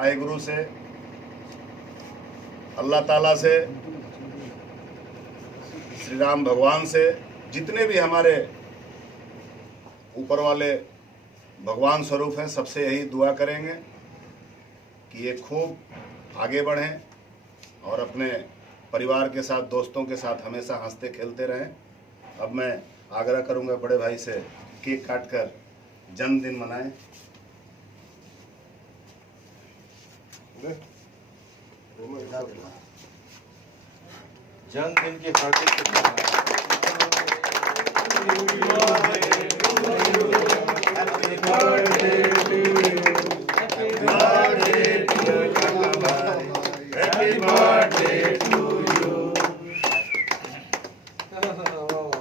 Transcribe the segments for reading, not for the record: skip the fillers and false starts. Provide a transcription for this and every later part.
वाहिगुरु से, अल्लाह ताला से, श्री राम भगवान से, जितने भी हमारे ऊपर वाले भगवान स्वरूप हैं, सबसे यही दुआ करेंगे कि ये खूब आगे बढ़ें और अपने परिवार के साथ, दोस्तों के साथ हमेशा हंसते खेलते रहें। अब मैं आग्रह करूंगा बड़े भाई से केक काटकर जन्मदिन मनाएं। जन्मदिन की हार्दिक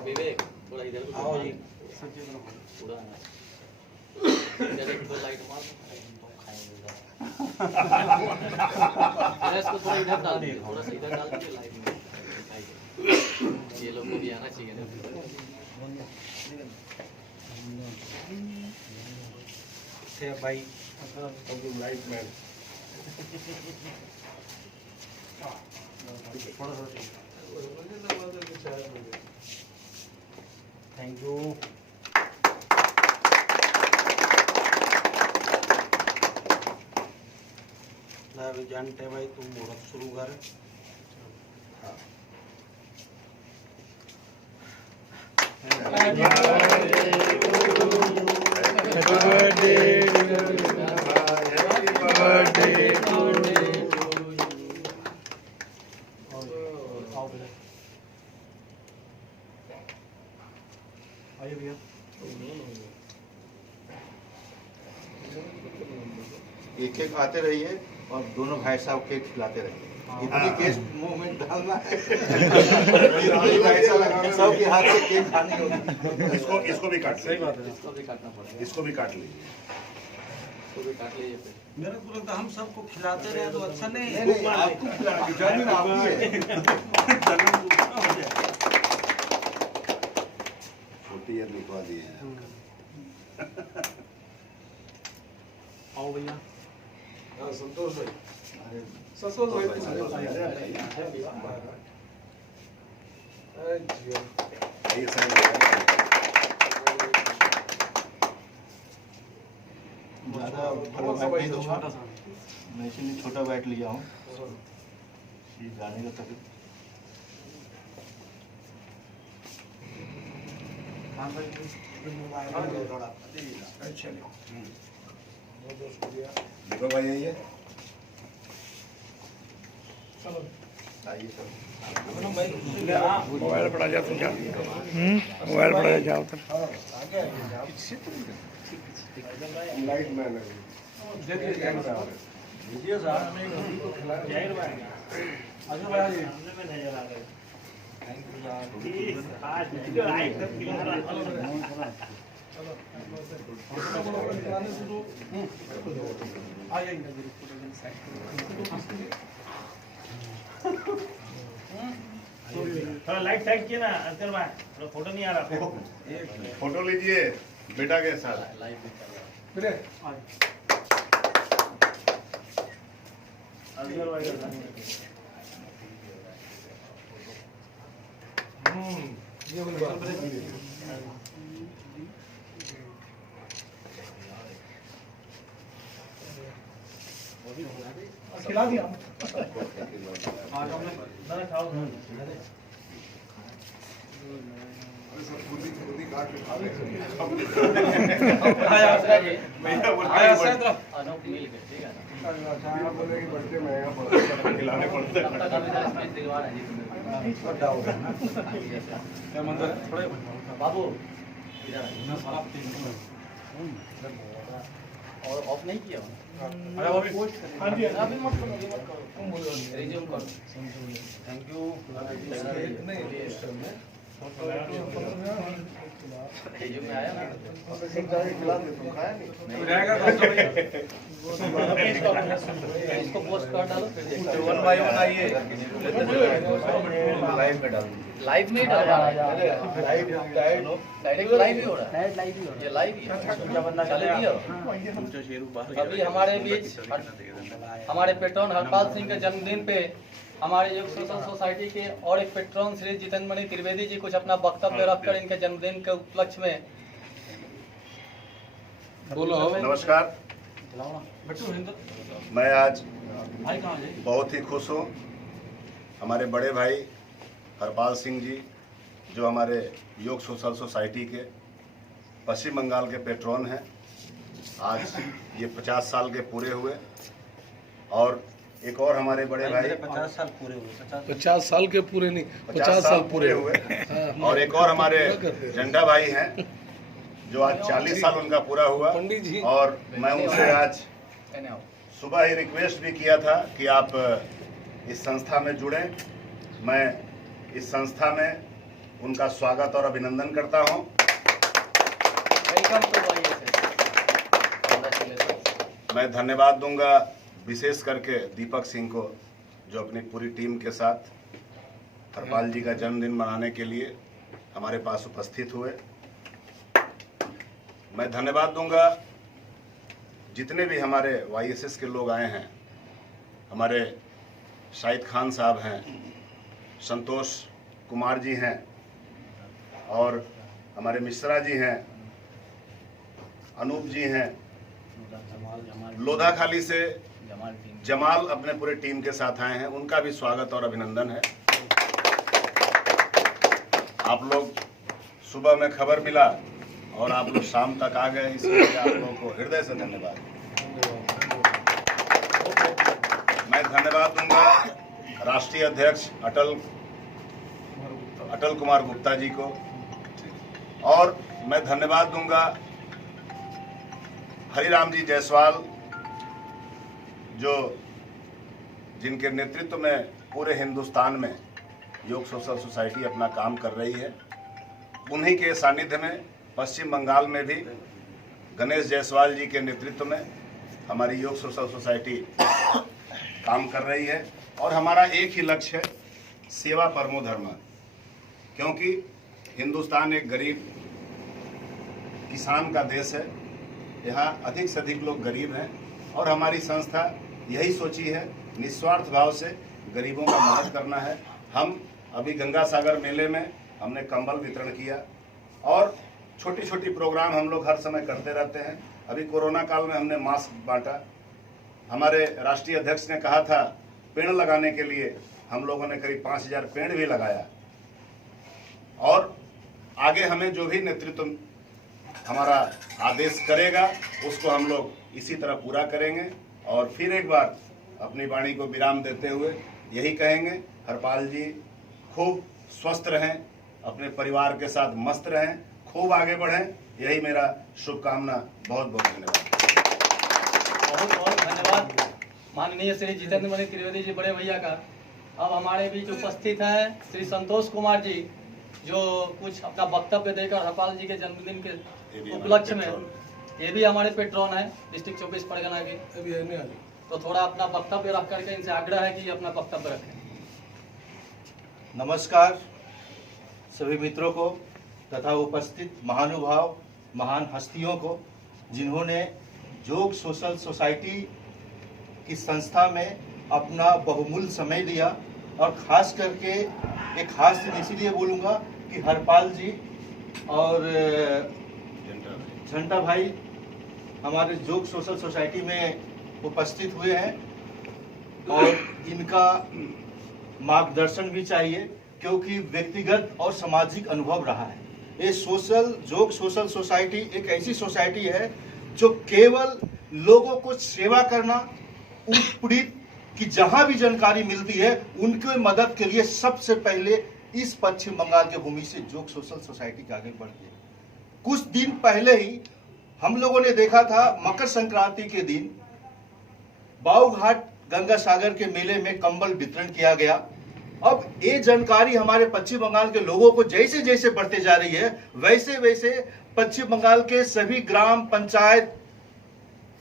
विवेक थोड़ा इधर आओ जी। पूरा इधर एक लाइट मार तो खाएंगे। इसको थोड़ा इधर डाल दीजिए, थोड़ा सा इधर डाल दीजिए लाइट में। ये लोग को भी आना चाहिए ना। भाई लाइट मैन थैंक यू। जानते भाई तुम मुहूर्त शुरू कर। आइए भैया। एक एक आते रहिए और दोनों भाई साहब केक खिलाते रहिए। इतनी केक मुंह में डालना है। सबके हाथ से केक खानी होगी। इसको भी काट सही बात है। इसको भी काटना पड़ेगा। इसको भी काट लीजिए। इसको भी काट लीजिए फिर। मेरा को लगता हम सबको खिलाते रहे तो अच्छा नहीं है। आपको जन्म आपकी है। छोटी ये लिखवा दिए हैं। आओ भैया। संतोष भाई। संतोष भाई ये सही है। ज़्यादा बैठ नहीं दूंगा, मैं इसीलिए छोटा बैट लिया हूँ गाने का तक। देखो भाई आइए। आइए सर। मोबाइल पड़ा जा तुम जा। मोबाइल पड़ा जा उधर। लाइट मैन है। थोड़ा लाइट साइड किए ना अंकल भाई, थोड़ा फोटो नहीं आ रहा। फोटो लीजिए बेटा के साथ। लाइव में कर रहा है। खिला दिया। अनूप मिल गए, ठीक है ना। खिलाने पड़ते तब तक अभी तक स्पेस दिलवा रहे हैं जी। बाबू इधर आइए। और ऑफ नहीं किया अभी मत करो, रिज्यूम करो। Thank you. जो में आया ना इसको पोस्ट कर डालो फिर देखो। 1 बाय 1 आइए, लाइव में ही डाल रहा है। डायरेक्ट लाइव ही हो रहा है। ये लाइव ही है। चलेगी अब। अभी हमारे बीच हमारे पेट्रोन हरपाल सिंह के जन्मदिन पे हमारे योग सोशल सोसाइटी के और एक पेट्रोन श्री जितेंद्र मणि त्रिवेदी जी कुछ अपना वक्तव्य रखकर इनके जन्मदिन के उपलक्ष्य में नमस्कार। मैं आज बहुत ही खुश हूँ। हमारे बड़े भाई हरपाल सिंह जी जो हमारे योग सोशल सोसाइटी के पश्चिम बंगाल के पेट्रोन हैं, आज ये 50 साल के पूरे हुए। और एक और हमारे बड़े भाई 50 साल पूरे हुए। 50 साल के पूरे नहीं, 50 साल पूरे हुए। और एक और हमारे झंडा भाई हैं जो आज 40 साल उनका पूरा हुआ। पंडित जी। और मैं उनसे आज सुबह ही रिक्वेस्ट भी किया था कि आप इस संस्था में जुड़ें। मैं इस संस्था में उनका स्वागत और अभिनंदन करता हूं। वेलकम टू मैं धन्यवाद दूंगा विशेष करके दीपक सिंह को जो अपनी पूरी टीम के साथ हरपाल जी का जन्मदिन मनाने के लिए हमारे पास उपस्थित हुए। मैं धन्यवाद दूंगा जितने भी हमारे वाईएसएस के लोग आए हैं। हमारे शाहिद खान साहब हैं, संतोष कुमार जी हैं और हमारे मिश्रा जी हैं, अनूप जी हैं, लोधा खाली से जमाल अपने पूरे टीम के साथ आए हैं। उनका भी स्वागत और अभिनंदन है। आप लोग सुबह में खबर मिला और आप लोग शाम तक आ गए, इसके लिए आप लोगों को हृदय से धन्यवाद। मैं धन्यवाद दूंगा राष्ट्रीय अध्यक्ष अटल कुमार गुप्ता जी को। और मैं धन्यवाद दूंगा हरिराम जी जायसवाल जो जिनके नेतृत्व में पूरे हिंदुस्तान में योग सोशल सोसाइटी अपना काम कर रही है। उन्हीं के सानिध्य में पश्चिम बंगाल में भी गणेश जायसवाल जी के नेतृत्व में हमारी योग सोशल सोसाइटी काम कर रही है। और हमारा एक ही लक्ष्य है, सेवा परमो धर्म। क्योंकि हिंदुस्तान एक गरीब किसान का देश है, यहाँ अधिक से अधिक लोग गरीब हैं और हमारी संस्था यही सोची है निस्वार्थ भाव से गरीबों का मदद करना है। हम अभी गंगा सागर मेले में हमने कंबल वितरण किया और छोटी छोटी प्रोग्राम हम लोग हर समय करते रहते हैं। अभी कोरोना काल में हमने मास्क बांटा। हमारे राष्ट्रीय अध्यक्ष ने कहा था पेड़ लगाने के लिए, हम लोगों ने करीब 5000 पेड़ भी लगाया। और आगे हमें जो भी नेतृत्व हमारा आदेश करेगा उसको हम लोग इसी तरह पूरा करेंगे। और फिर एक बार अपनी वाणी को विराम देते हुए यही कहेंगे, हरपाल जी खूब स्वस्थ रहें, अपने परिवार के साथ मस्त रहें, खूब आगे बढ़ें। यही मेरा शुभकामना। बहुत बहुत धन्यवाद। बहुत बहुत धन्यवाद माननीय श्री जितेंद्र मणि त्रिवेदी जी बड़े भैया का। अब हमारे बीच उपस्थित हैं श्री संतोष कुमार जी जो कुछ अपना वक्तव्य देकर हरपाल जी के जन्मदिन के उपलक्ष्य में, ये भी हमारे पेट्रोन है डिस्ट्रिक्ट 24 परगना के, तो थोड़ा अपना वक्तव्य रख करके इनसे आग्रह है कि ये अपना वक्तव्य रखें। नमस्कार सभी मित्रों को तथा उपस्थित महानुभाव महान हस्तियों को जिन्होंने योग सोशल सोसाइटी की संस्था में अपना बहुमूल्य समय दिया। और खास करके एक खास दिन इसीलिए बोलूँगा कि हरपाल जी और झंडा भाई हमारे योग सोशल सोसाइटी में उपस्थित हुए हैं और इनका मार्गदर्शन भी चाहिए क्योंकि व्यक्तिगत और सामाजिक अनुभव रहा है। ये योग सोशल सोसाइटी एक ऐसी सोसाइटी है जो केवल लोगों को सेवा करना, पीड़ित की जहां भी जानकारी मिलती है उनके मदद के लिए सबसे पहले इस पश्चिम बंगाल के भूमि से योग सोशल सोसाइटी के आगे बढ़ती है। कुछ दिन पहले ही हम लोगों ने देखा था मकर संक्रांति के दिन बाऊ घाट गंगा सागर के मेले में कंबल वितरण किया गया अब ये जानकारी हमारे पश्चिम बंगाल के लोगों को जैसे जैसे बढ़ते जा रही है, वैसे वैसे पश्चिम बंगाल के सभी ग्राम पंचायत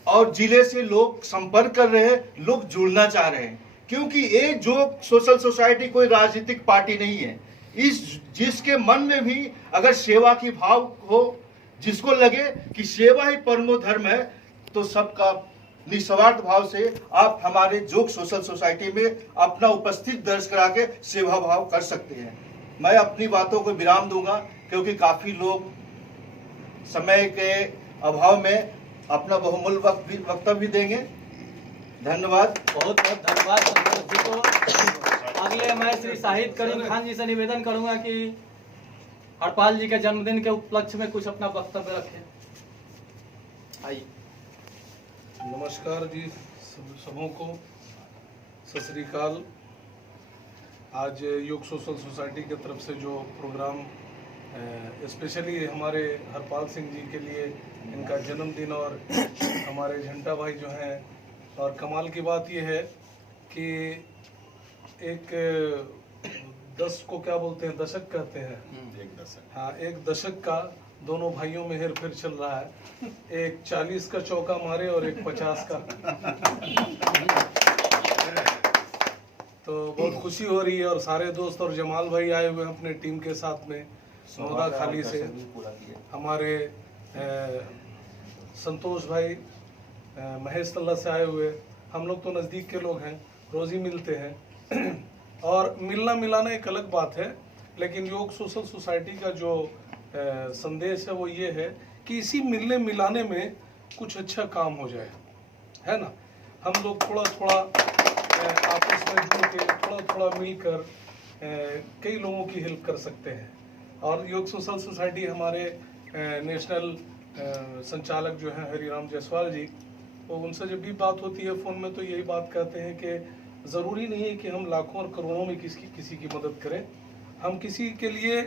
और जिले से लोग संपर्क कर रहे हैं, लोग जुड़ना चाह रहे हैं। क्योंकि ये जोग सोशल सोसाइटी कोई राजनीतिक पार्टी नहीं है। इस जिसके मन में भी अगर सेवा की भाव हो, जिसको लगे कि सेवा ही परमो धर्म है, तो सबका निस्वार्थ भाव से आप हमारे जोग सोशल सोसाइटी में अपना उपस्थित दर्ज करा के सेवा भाव कर सकते हैं। मैं अपनी बातों को विराम दूंगा, क्योंकि काफी लोग समय के अभाव में अपना बहुमूल्य वक्तव्य देंगे। धन्यवाद। बहुत बहुत धन्यवाद संतोष जी को। अगले मैं श्री शाहिद करीम खान जी से निवेदन करूंगा कि हरपाल जी के जन्मदिन के उपलक्ष्य में कुछ अपना वक्तव्य रखें। आइए। नमस्कार जी सबों को, सत श्री अकाल। आज योग सोशल सोसाइटी की तरफ से जो प्रोग्राम स्पेशली हमारे हरपाल सिंह जी के लिए इनका जन्मदिन और हमारे झंटा भाई जो हैं, और कमाल की बात यह है कि एक 10 को क्या बोलते हैं, दशक कहते हैं, एक दशक, हाँ, एक दशक का दोनों भाइयों में हेर फेर चल रहा है। एक 40 का चौका मारे और एक 50 का। तो बहुत खुशी हो रही है। और सारे दोस्त और जमाल भाई आए हुए हैं अपने टीम के साथ में, सौदा खाली से हमारे संतोष भाई महेश तल्ला से आए हुए। हम लोग तो नज़दीक के लोग हैं, रोज़ ही मिलते हैं। और मिलना मिलाना एक अलग बात है, लेकिन योग सोशल सोसाइटी का जो संदेश है वो ये है कि इसी मिलने मिलाने में कुछ अच्छा काम हो जाए, है ना। हम लोग थोड़ा थोड़ा आपस में जुड़ के थोड़ा थोड़ा मिलकर कई लोगों की हेल्प कर सकते हैं। और योग सोशल सोसाइटी हमारे नेशनल संचालक जो हैं हरिराम जायसवाल जी, तो उनसे जब भी बात होती है फ़ोन में तो यही बात कहते हैं कि ज़रूरी नहीं है कि हम लाखों और करोड़ों में किसी की मदद करें। हम किसी के लिए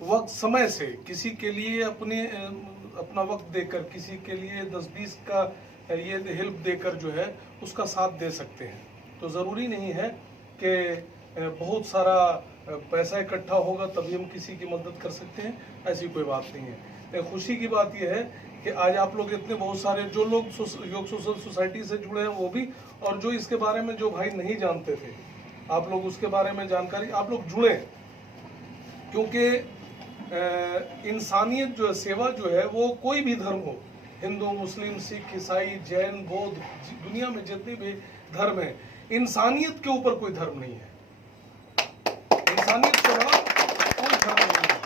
वक्त समय से, किसी के लिए अपना वक्त देकर, किसी के लिए 10-20 का ये हेल्प देकर जो है उसका साथ दे सकते हैं। तो ज़रूरी नहीं है कि बहुत सारा पैसा इकट्ठा होगा तभी हम किसी की मदद कर सकते हैं, ऐसी कोई बात नहीं है। खुशी की बात यह है कि आज आप लोग इतने बहुत सारे जो लोग योग सोशल सोसाइटी से जुड़े हैं वो भी, और जो इसके बारे में जो भाई नहीं जानते थे, आप लोग उसके बारे में जानकारी, आप लोग जुड़े। क्योंकि इंसानियत जो है, सेवा जो है, वो कोई भी धर्म हो, हिंदू मुस्लिम सिख ईसाई जैन बौद्ध, दुनिया में जितने भी धर्म है, इंसानियत के ऊपर कोई धर्म नहीं है। इंसानियत के बड़ा कोई धर्म नहीं है।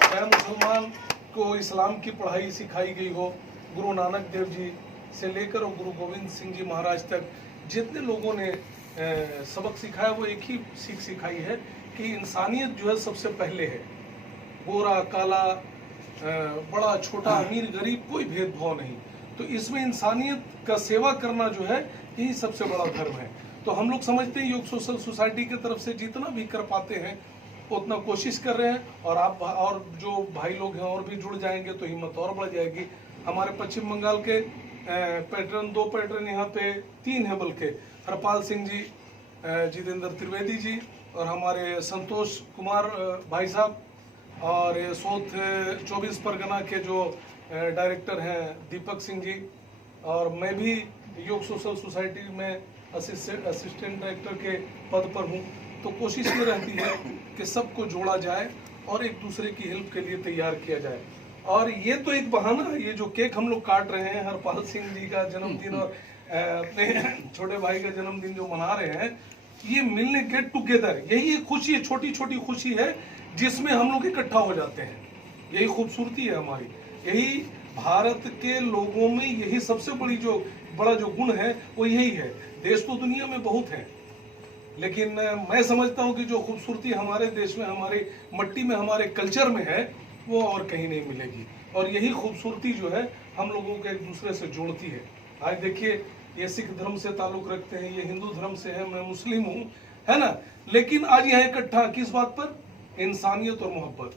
चाहे मुसलमान को इस्लाम की पढ़ाई सिखाई गई हो, गुरु नानक देव जी से लेकर और गुरु गोविंद सिंह जी महाराज तक जितने लोगों ने सबक सिखाया, वो एक ही सीख सिखाई है कि इंसानियत जो है सबसे पहले है। गोरा काला, बड़ा छोटा, अमीर गरीब, कोई भेदभाव नहीं। तो इसमें इंसानियत का सेवा करना जो है, यही सबसे बड़ा धर्म है। तो हम लोग समझते हैं योग सोशल सोसाइटी की तरफ से जितना भी कर पाते हैं उतना कोशिश कर रहे हैं। और आप और जो भाई लोग हैं और भी जुड़ जाएंगे तो हिम्मत और बढ़ जाएगी। हमारे पश्चिम बंगाल के पैटर्न, 2 पैटर्न यहाँ पे 3 हैं बल्कि, हरपाल सिंह जी, जितेंद्र त्रिवेदी जी और हमारे संतोष कुमार भाई साहब, और सोथ 24 परगना के जो डायरेक्टर हैं दीपक सिंह जी, और मैं भी योग सोशल सोसाइटी में असिस्टेंट डायरेक्टर के पद पर हूँ। तो कोशिश ये रहती है कि सबको जोड़ा जाए और एक दूसरे की हेल्प के लिए तैयार किया जाए। और ये तो एक बहाना है, ये जो केक हम लोग काट रहे हैं, हरपाल सिंह जी का जन्मदिन और अपने छोटे भाई का जन्मदिन जो मना रहे हैं, ये मिलने गेट टुगेदर, यही एक खुशी है, छोटी छोटी खुशी है जिसमें हम लोग इकट्ठा हो जाते हैं। यही खूबसूरती है हमारी, यही भारत के लोगों में यही सबसे बड़ा जो गुण है वो यही है। देश तो दुनिया में बहुत है, लेकिन मैं समझता हूँ कि जो खूबसूरती हमारे देश में, हमारी मट्टी में, हमारे कल्चर में है, वो और कहीं नहीं मिलेगी। और यही खूबसूरती जो है हम लोगों को एक दूसरे से जोड़ती है। आज देखिए, ये सिख धर्म से ताल्लुक रखते हैं, ये हिंदू धर्म से है, मैं मुस्लिम हूँ, है ना, लेकिन आज यहाँ इकट्ठा किस बात पर? इंसानियत और मोहब्बत।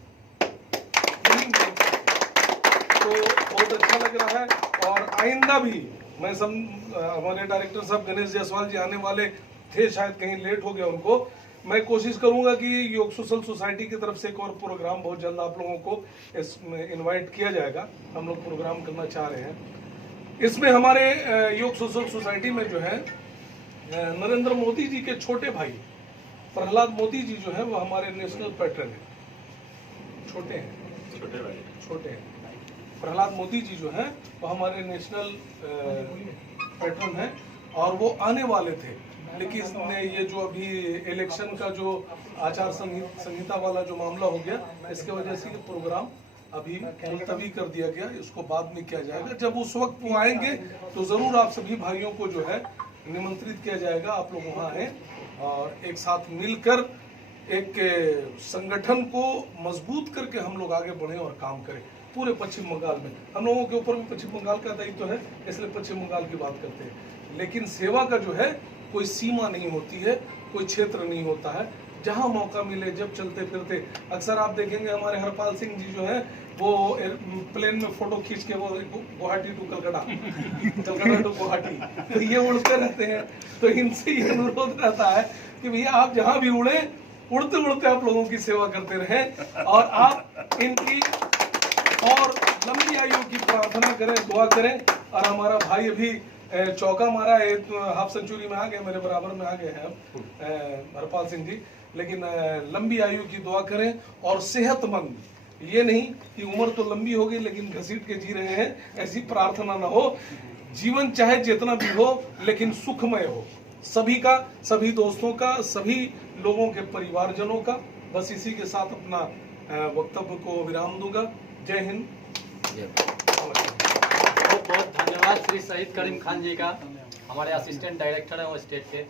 तो बहुत अच्छा लग रहा है। और आइंदा भी मैं हमारे डायरेक्टर साहब गणेश जायसवाल जी आने वाले थे, शायद कहीं लेट हो गया उनको, मैं कोशिश करूंगा कि योग सोशल सोसाइटी की तरफ से एक और प्रोग्राम बहुत जल्द आप लोगों को इसमें इनवाइट किया जाएगा। हम लोग प्रोग्राम करना चाह रहे हैं। इसमें हमारे योग सोशल सोसाइटी में जो है नरेंद्र मोदी जी के छोटे भाई प्रहलाद मोदी जी जो है वो हमारे नेशनल पैटर्न है। छोटे हैं प्रहलाद मोदी जी जो है वो हमारे नेशनल पैटर्न है और वो आने वाले थे, लेकिन ये जो अभी इलेक्शन का जो आचार संहिता वाला जो मामला हो गया, इसके वजह से ये प्रोग्राम अभी मुलतवी कर दिया गया। इसको बाद में किया जाएगा। जब उस वक्त वो आएंगे तो जरूर आप सभी भाइयों को जो है निमंत्रित किया जाएगा। आप लोग वहाँ आए और एक साथ मिलकर एक संगठन को मजबूत करके हम लोग आगे बढ़े और काम करें। पूरे पश्चिम बंगाल में हम लोगों के ऊपर भी पश्चिम बंगाल का दायित्व है, इसलिए पश्चिम बंगाल की बात करते हैं। लेकिन सेवा का जो है कोई सीमा नहीं होती है, कोई क्षेत्र नहीं होता है। जहां मौका मिले, जब चलते फिरते, अक्सर आप देखेंगे हमारे हरपाल सिंह जी जो है वो प्लेन में फोटो खींच के वो गुवाहाटी टू कलकत्ता कलकत्ता टू गुवाहाटी, तो ये उड़ते रहते हैं। तो इनसे ये अनुरोध रहता है कि भैया आप जहां भी उड़े, उड़ते उड़ते आप लोगों की सेवा करते रहें और आप इनकी और लंबी आयु की प्रार्थना करें, दुआ करें। और हमारा भाई अभी चौका मारा है, हाफ सेंचुरी में आ गए, मेरे बराबर में आ गए हैं हरपाल सिंह जी। लेकिन लंबी आयु की दुआ करें और सेहतमंद, ये नहीं कि उम्र तो लंबी हो गई लेकिन घसीट के जी रहे हैं, ऐसी प्रार्थना ना हो। जीवन चाहे जितना भी हो लेकिन सुखमय हो, सभी का, सभी दोस्तों का, सभी लोगों के परिवारजनों का। बस इसी के साथ अपना वक्तव्य को विराम दूंगा। जय हिंद। बहुत बहुत धन्यवाद श्री शहीद करीम खान जी का, हमारे असिस्टेंट डायरेक्टर हैं वो स्टेट के।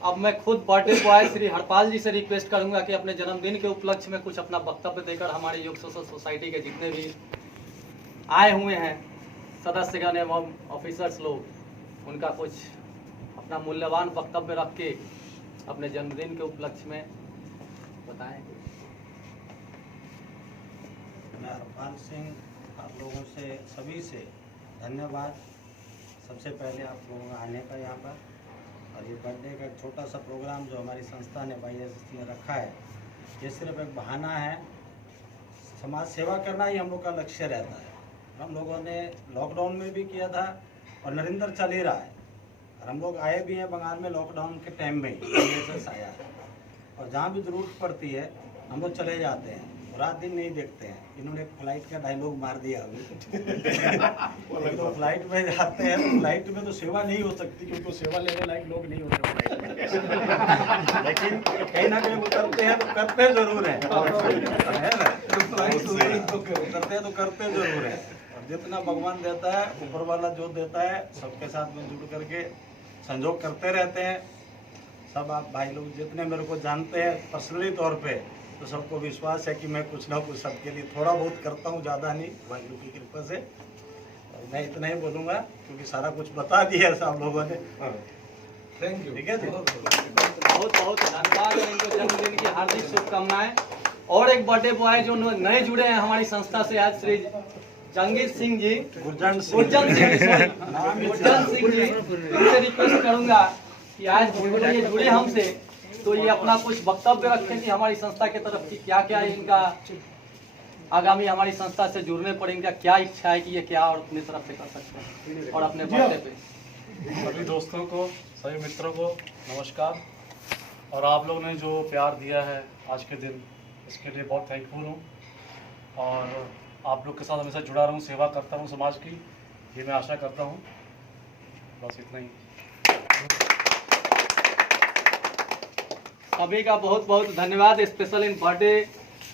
अब मैं खुद बर्थडे बॉय श्री हरपाल जी से रिक्वेस्ट करूंगा कि अपने जन्मदिन के उपलक्ष्य में कुछ अपना वक्तव्य देकर हमारे योग सोशल सोसाइटी के जितने भी आए हुए हैं सदस्यगण एवं ऑफिसर्स लोग, उनका कुछ अपना मूल्यवान वक्तव्य रख के अपने जन्मदिन के उपलक्ष्य में बताएं। मैं हरपाल सिंह आप लोगों से सभी से धन्यवाद। सबसे पहले आप लोगों का आने का यहाँ पर, और ये बर्थडे का एक छोटा सा प्रोग्राम जो हमारी संस्था ने YSS ने रखा है, ये सिर्फ एक बहाना है। समाज सेवा करना ही हम लोग का लक्ष्य रहता है। हम लोगों ने लॉकडाउन में भी किया था और नरेंद्र चल ही रहा है, और हम लोग आए भी हैं बंगाल में लॉकडाउन के टाइम में YSS आया है। और जहाँ भी ज़रूरत पड़ती है हम लोग चले जाते हैं, रात दिन नहीं देखते हैं। इन्होंने फ्लाइट का डायलॉग मार दिया अभी तो फ्लाइट में जाते हैं तो फ्लाइट में तो सेवा नहीं हो सकती, क्योंकि सेवा लेने लायक लोग नहीं होते फ्लाइट में। लेकिन कहीं ना कहीं उतरते हैं तो करते जरूर हैं, उतरते हैं तो करते जरूर हैं। और जितना भगवान देता है, ऊपर वाला जो देता है, सबके साथ में जुड़ करके संजोग करते रहते हैं। सब आप भाई लोग जितने मेरे को जानते हैं पर्सनली तौर पे, तो सबको विश्वास है कि मैं कुछ ना कुछ सबके लिए थोड़ा बहुत करता हूँ, ज़्यादा नहीं, वाहिगुरु की कृपा से। और मैं इतना ही बोलूँगा क्योंकि सारा कुछ बता दिया है सब लोगों ने। Thank you. ठीक है जी, बहुत बहुत धन्यवाद और इनको जन्मदिन की हार्दिक शुभकामनाएं। और एक बर्थडे बॉय जो नए जुड़े हैं हमारी संस्था से आज, श्री जंगीर सिंह जी, गुरजन सिंह जी, इनसे रिक्वेस्ट करूंगा कि आज ये जुड़े हमसे, तो ये अपना कुछ वक्तव्य रखें कि हमारी संस्था की तरफ की क्या क्या इनका आगामी हमारी संस्था से जुड़ने पर इनका क्या इच्छा है कि ये क्या और अपनी तरफ से कर सकते हैं। और अपने बर्थडे पे सभी दोस्तों को, सभी मित्रों को नमस्कार। और आप लोगों ने जो प्यार दिया है आज के दिन, इसके लिए बहुत थैंकफुल हूँ। और आप लोग के साथ हमेशा जुड़ा रहूँ, सेवा करता हूँ समाज की, ये मैं आशा करता हूँ। बस इतना ही। सभी का बहुत बहुत धन्यवाद। स्पेशल इन बर्थडे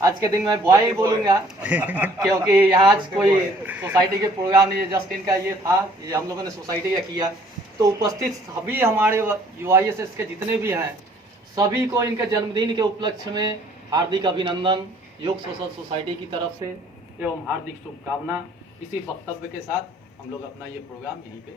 आज के दिन मैं बॉय ही बोलूँगा क्योंकि यहाँ आज कोई सोसाइटी के प्रोग्राम नहीं है, जस्ट इनका ये था, ये हम लोगों ने सोसाइटी का किया। तो उपस्थित सभी हमारे YSS के जितने भी हैं, सभी को इनके जन्मदिन के उपलक्ष्य में हार्दिक अभिनंदन योग सोशल सोसाइटी की तरफ से एवं हार्दिक शुभकामना। इसी वक्तव्य के साथ हम लोग अपना ये प्रोग्राम यहीं पे